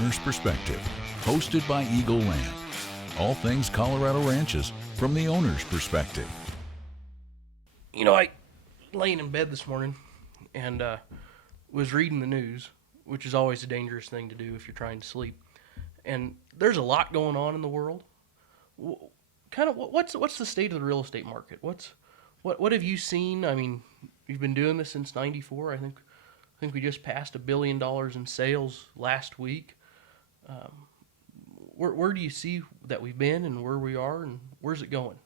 owner's perspective. Hosted by Eagle Land. All things Colorado ranches from the owner's perspective. You know, I laying in bed this morning and was reading the news, which is always a dangerous thing to do if you're trying to sleep. And there's a lot going on in the world. What's the state of the real estate market? What have you seen? I mean, you've been doing this since '94. I think we just passed $1 billion in sales last week. Where do you see that we've been and where we are and where's it going?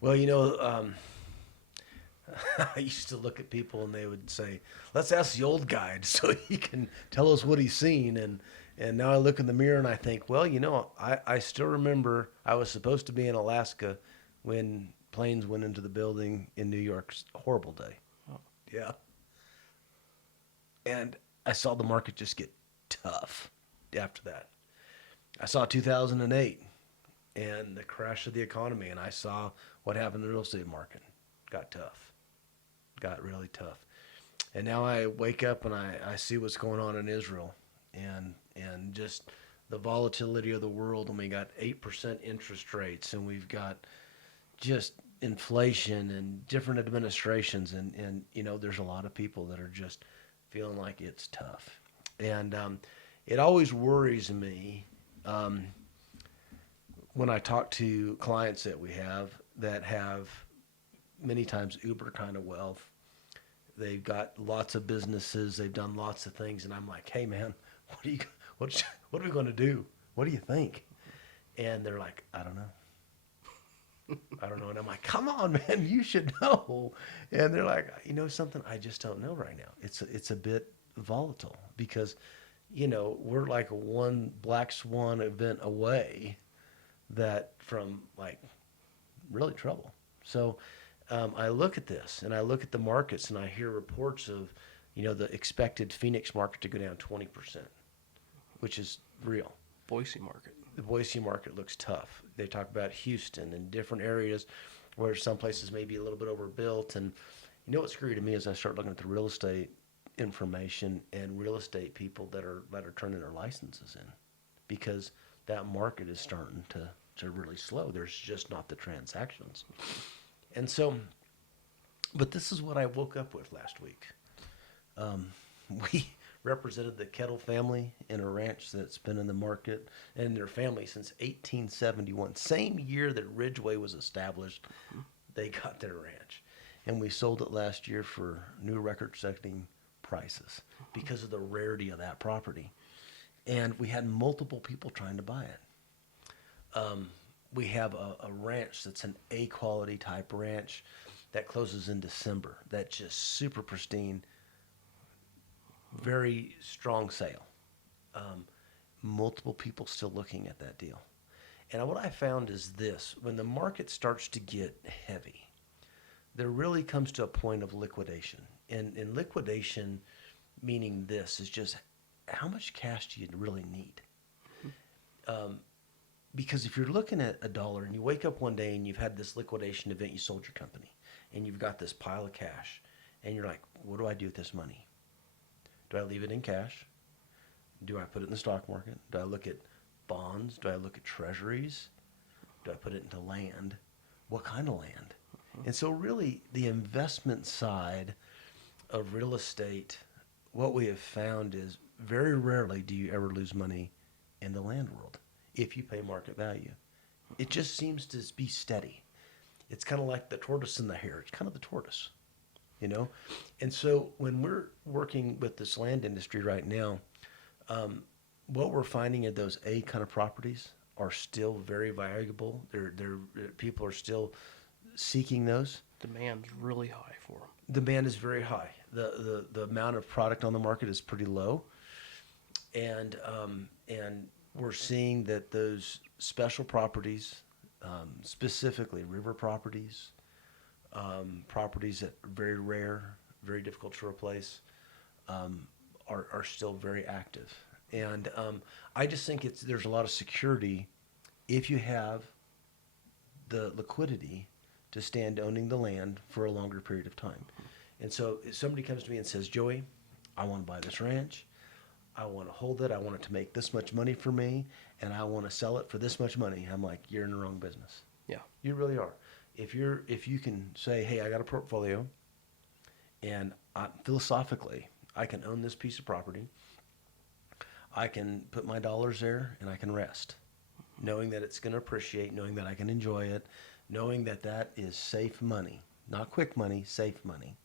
Well, I used to look at people and they would say, let's ask the old guy so he can tell us what he's seen. And now I look in the mirror and I think, well, I still remember I was supposed to be in Alaska when planes went into the building in New York. Horrible day. Oh. Yeah. And I saw the market just get tough after that. I saw 2008 and the crash of the economy, and I saw what happened in the real estate market. Got tough. Got really tough. And now I wake up and I see what's going on in Israel and just the volatility of the world, and we got 8% interest rates, and we've got just inflation and different administrations, and there's a lot of people that are just feeling like it's tough. And it always worries me when I talk to clients that have many times uber kind of wealth. They've got lots of businesses, they've done lots of things, and I'm like, hey man, what are we going to do? What do you think? And they're like, I don't know. And I'm like, come on, man, you should know. And they're like, something, I just don't know right now. It's a bit volatile because, we're like one black swan event away from like really trouble. So I look at this and I look at the markets and I hear reports of, the expected Phoenix market to go down 20%, which is real. Boise market. The Boise market looks tough. They talk about Houston and different areas where some places may be a little bit overbuilt. And what's scary to me is I start looking at the real estate information and real estate people that are turning their licenses in, because that market is starting to really slow. There's just not the transactions. And so, but this is what I woke up with last week. We represented the Kettle family in a ranch that's been in the market and their family since 1871. Same year that Ridgeway was established, they got their ranch. And we sold it last year for new record-setting prices because of the rarity of that property. And we had multiple people trying to buy it. We have a ranch that's an A-quality type ranch that closes in December. That's just super pristine, very strong sale. Multiple people still looking at that deal. And what I found is this: when the market starts to get heavy, there really comes to a point of liquidation. And liquidation, meaning this, is just how much cash do you really need? Because if you're looking at a dollar and you wake up one day and you've had this liquidation event, you sold your company, and you've got this pile of cash, and you're like, what do I do with this money? Do I leave it in cash? Do I put it in the stock market? Do I look at bonds? Do I look at treasuries? Do I put it into land? What kind of land? And so really the investment side of real estate, what we have found is very rarely do you ever lose money in the land world if you pay market value. It just seems to be steady. It's kind of like the tortoise and the hare. It's kind of the tortoise, And so when we're working with this land industry right now, what we're finding are those A kind of properties are still very valuable. People are still seeking those. Demand's really high for them. Demand is very high. The amount of product on the market is pretty low, and we're seeing that those special properties, specifically river properties, properties that are very rare, very difficult to replace, are still very active. And I just think there's a lot of security if you have the liquidity to stand owning the land for a longer period of time. And so if somebody comes to me and says, Joey, I want to buy this ranch. I want to hold it. I want it to make this much money for me, and I want to sell it for this much money. I'm like, you're in the wrong business. Yeah. You really are. If you can say, hey, I got a portfolio, and philosophically, I can own this piece of property. I can put my dollars there, and I can rest, knowing that it's going to appreciate, knowing that I can enjoy it, knowing that that is safe money, not quick money, safe money,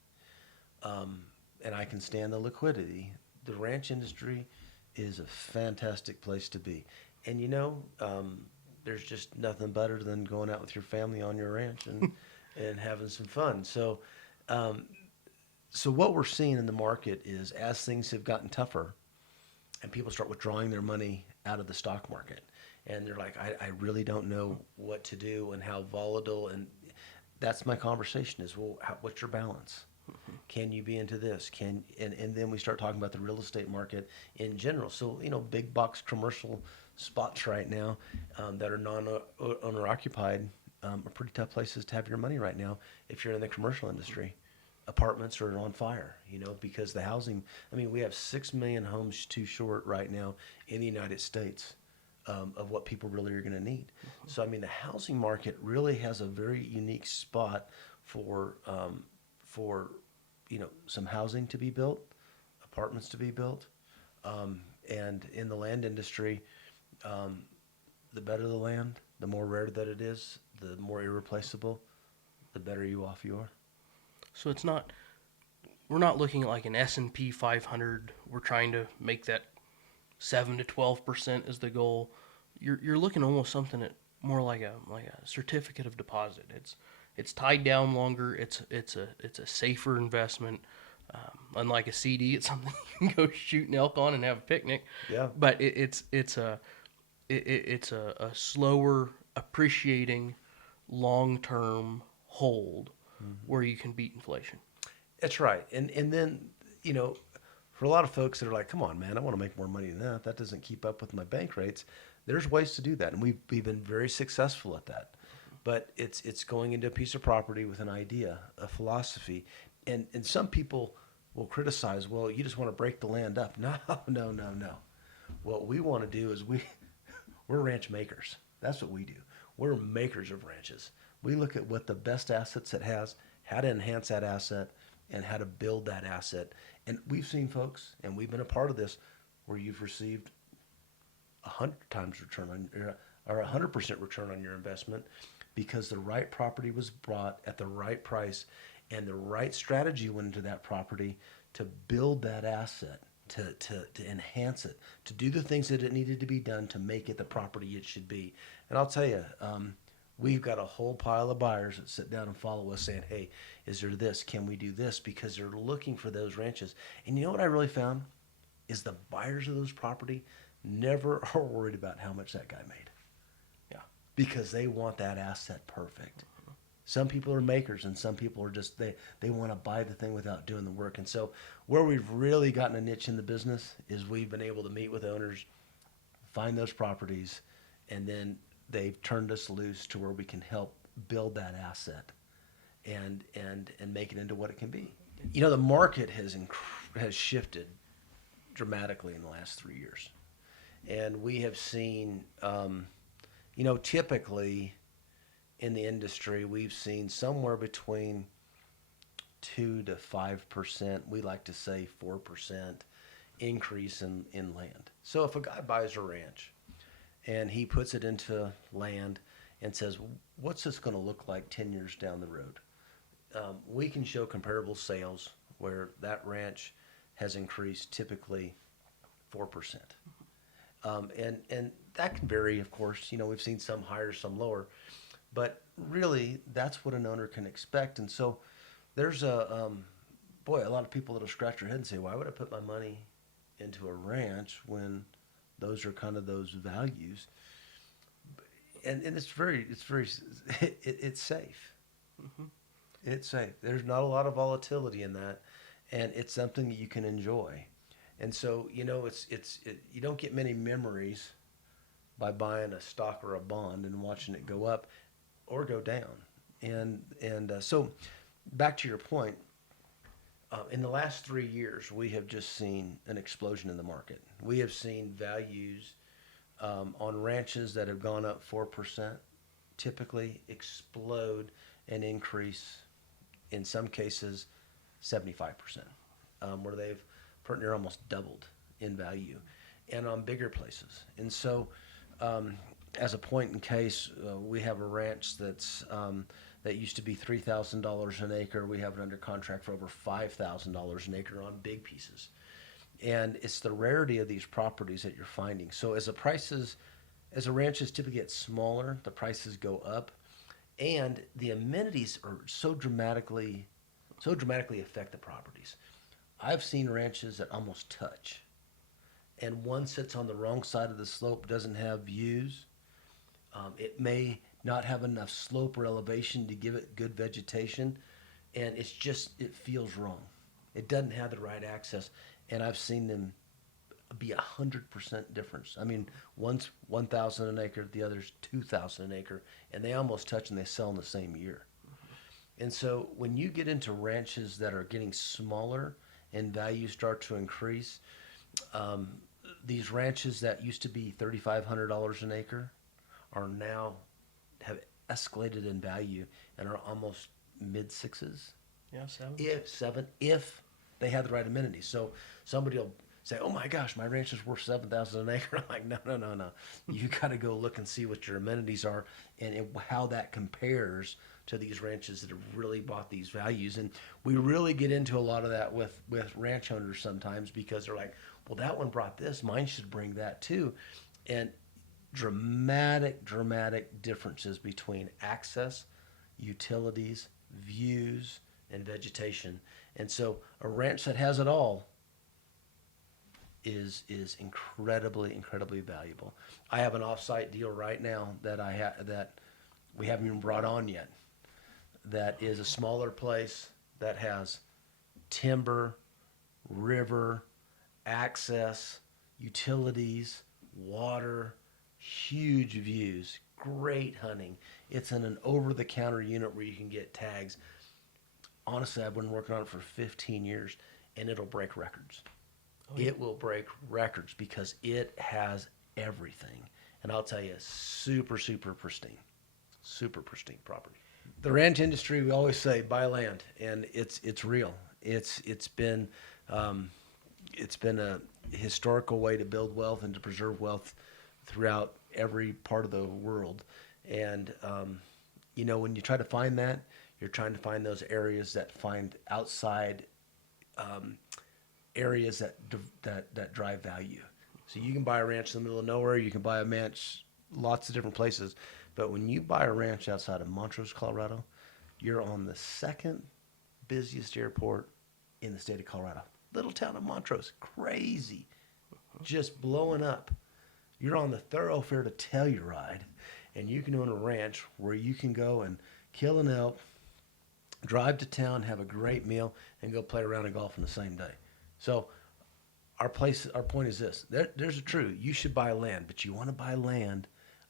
and I can stand the liquidity. The ranch industry is a fantastic place to be. And there's just nothing better than going out with your family on your ranch and having some fun. So what we're seeing in the market is, as things have gotten tougher and people start withdrawing their money out of the stock market, and they're like, I really don't know what to do and how volatile. And that's my conversation is, well, what's your balance? Can you be into this? And then we start talking about the real estate market in general. So, big box commercial spots right now that are non-owner occupied are pretty tough places to have your money right now if you're in the commercial industry. Apartments are on fire, because the housing, we have 6 million homes too short right now in the United States of what people really are going to need. So, the housing market really has a very unique spot for some housing to be built, apartments to be built, and in the land industry, the better the land, the more rare that it is, the more irreplaceable, the better off you are. So we're not looking at like an S&P 500. We're trying to make that 7 to 12% is the goal. You're looking almost something at more like a certificate of deposit. It's tied down longer. It's a safer investment. Unlike a CD, it's something you can go shoot an elk on and have a picnic. Yeah. But it's a slower appreciating, long-term hold where you can beat inflation. That's right. And then, for a lot of folks that are like, come on, man, I want to make more money than that. That doesn't keep up with my bank rates. There's ways to do that. And we've been very successful at that. But it's going into a piece of property with an idea, a philosophy. And some people will criticize, well, you just want to break the land up. No. What we want to do is we're ranch makers. That's what we do. We're makers of ranches. We look at what the best assets it has, how to enhance that asset, and how to build that asset. And we've seen folks, and we've been a part of this, where you've received 100 times return on, or 100% return on your investment, because the right property was bought at the right price, and the right strategy went into that property to build that asset, to enhance it, to do the things that it needed to be done to make it the property it should be. And I'll tell you, we've got a whole pile of buyers that sit down and follow us saying, hey, is there this? Can we do this? Because they're looking for those ranches. And you know what I really found? Is the buyers of those property never are worried about how much that guy made. Yeah. Because they want that asset perfect. Some people are makers, and some people are just, they want to buy the thing without doing the work. And so where we've really gotten a niche in the business is we've been able to meet with owners, find those properties, and then they've turned us loose to where we can help build that asset and make it into what it can be. The market has shifted dramatically in the last 3 years. And we have seen, typically in the industry, we've seen somewhere between 2 to 5%, we like to say 4% increase in land. So if a guy buys a ranch and he puts it into land and says, what's this going to look like 10 years down the road? We can show comparable sales where that ranch has increased typically 4%. And that can vary, of course. We've seen some higher, some lower. But really, that's what an owner can expect. And so there's a lot of people that'll scratch their head and say, why would I put my money into a ranch when those are kind of those values? And it's safe. Mm-hmm. It's safe. There's not a lot of volatility in that, and it's something that you can enjoy. And so, you don't get many memories by buying a stock or a bond and watching it go up or go down. And so back to your point, In the last 3 years, we have just seen an explosion in the market. We have seen values on ranches that have gone up 4% typically explode and increase, in some cases, 75%, where they've pretty near almost doubled in value, and on bigger places. And so, as a point in case, we have a ranch that used to be $3,000 an acre. We have it under contract for over $5,000 an acre on big pieces. And it's the rarity of these properties that you're finding. So as the ranches typically get smaller, the prices go up, and the amenities are so dramatically affect the properties. I've seen ranches that almost touch, and one sits on the wrong side of the slope, doesn't have views. It may not have enough slope or elevation to give it good vegetation, and it feels wrong. It doesn't have the right access, and I've seen them be 100% difference. I mean, one's 1,000 an acre, the other's 2,000 an acre, and they almost touch and they sell in the same year. And so when you get into ranches that are getting smaller and values start to increase, these ranches that used to be $3,500 an acre are now have escalated in value and are almost mid sixes. Yeah, Seven, if they have the right amenities. So somebody will say, "Oh my gosh, my ranch is worth $7,000 an acre." I'm like, no. You got to go look and see what your amenities are and how that compares to these ranches that have really bought these values. And we really get into a lot of that with ranch owners sometimes, because they're like, "Well, that one brought this, mine should bring that too." And dramatic differences between access, utilities, views, and vegetation. And so a ranch that has it all is incredibly valuable. I have an offsite deal right now that that we haven't even brought on yet. That is a smaller place that has timber, river, access, utilities, water, huge views, great hunting. It's in an over-the-counter unit where you can get tags. Honestly, I've been working on it for 15 years, and it'll break records. It will break records because it has everything. And I'll tell you, super pristine property. The ranch industry, we always say, buy land, and it's real. It's been a historical way to build wealth and to preserve wealth throughout every part of the world. And when you try to find that, you're trying to find those areas that find outside areas that drive value. So you can buy a ranch in the middle of nowhere. You can buy a ranch lots of different places. But when you buy a ranch outside of Montrose, Colorado, you're on the second busiest airport in the state of Colorado. Little town of Montrose, crazy, just blowing up. You're on the thoroughfare to Telluride, and you can own a ranch where you can go and kill an elk, drive to town, have a great meal, and go play around and golf in the same day. So our point is this. There's a true, you should buy land, but you want to buy land,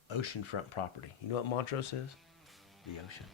oceanfront property. You know what Montrose is? The ocean.